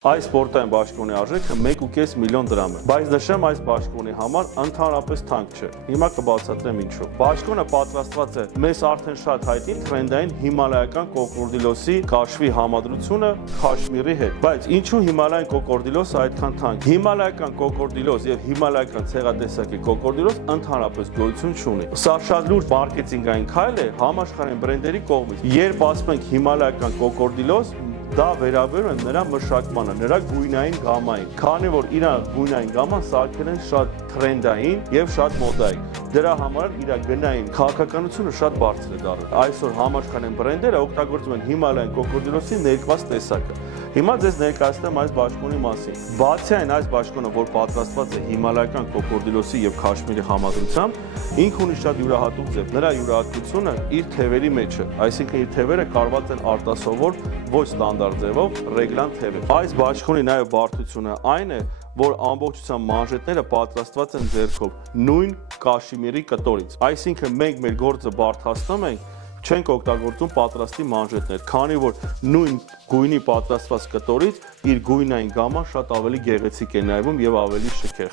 Այս սպորտային բաշխոնի արժեքը 1.5 միլիոն դրամ է, բայց նշեմ այս բաշխոնի համար ընդհանրապես թանկ չէ։ Հիմա կբացատրեմ ինչու։ Բաշխոնը պատրաստված է մեզ արդեն շատ հայտնի թրենդային հիմալայական կոկորդիլոսի կաշվի համադրությունը քաշմիրի հետ։ Բայց ինչու հիմալայական կոկորդիլոսը այդքան թանկ։ Հիմալայական կոկորդիլոս եւ հիմալայական ցեղատեսակի կոկորդիլոս ընդհանրապես գոյություն չունի։ Սա շատ լուրջ մարքեթինգային քայլ է համաշխարհային բրենդերի կողմից։ Երբ ասում ենք հիմալայական կոկորդիլոս, դա վերաբերում է նրա մշակմանը, նրա գույնային գամային, քանի որ իր գույնային գաման սարքել են շատ թրենդային եւ շատ մոդայիկ։ Դրա համար իր գնային քաղաքականությունը շատ բարձր է դառել։ Այսօր համաշխարհային բրենդերը օգտագործում են հիմալայական կոկորդիլոսի ներկված տեսակը։ Հիմա ձեզ ներկայացնեմ այս բաշխոնի մասին։ Բացի այն այս բաշխոնը, որ պատրաստված է հիմալայական կոկորդիլոսի եւ քաշմիրի համադրությամբ, ինքը ունի շատ յուրահատուկ ձև։ Նրա յուրահատկությունը իր թևերի մեջ է, այսինքն իր թևերը կարված են արտասովոր ոչ ստանդարտ ձևով ռեգլան թևեր։ Այս բաշխոնի նաեւ բարդությունը այն է, որ ամբողջությամբ մանժետները պատրաստված են ձեռքով նույն կաշմիրի կտորից։ Այսինքն մենք մեր գործը բարդացնում ենք, չենք օգտագործում պատրաստի մանժետներ, քանի որ նույն գույնի պատրաստված կտորից իր գույնային գաման շատ ավելի գեղեցիկ է նայվում եւ ավելի շքեղ։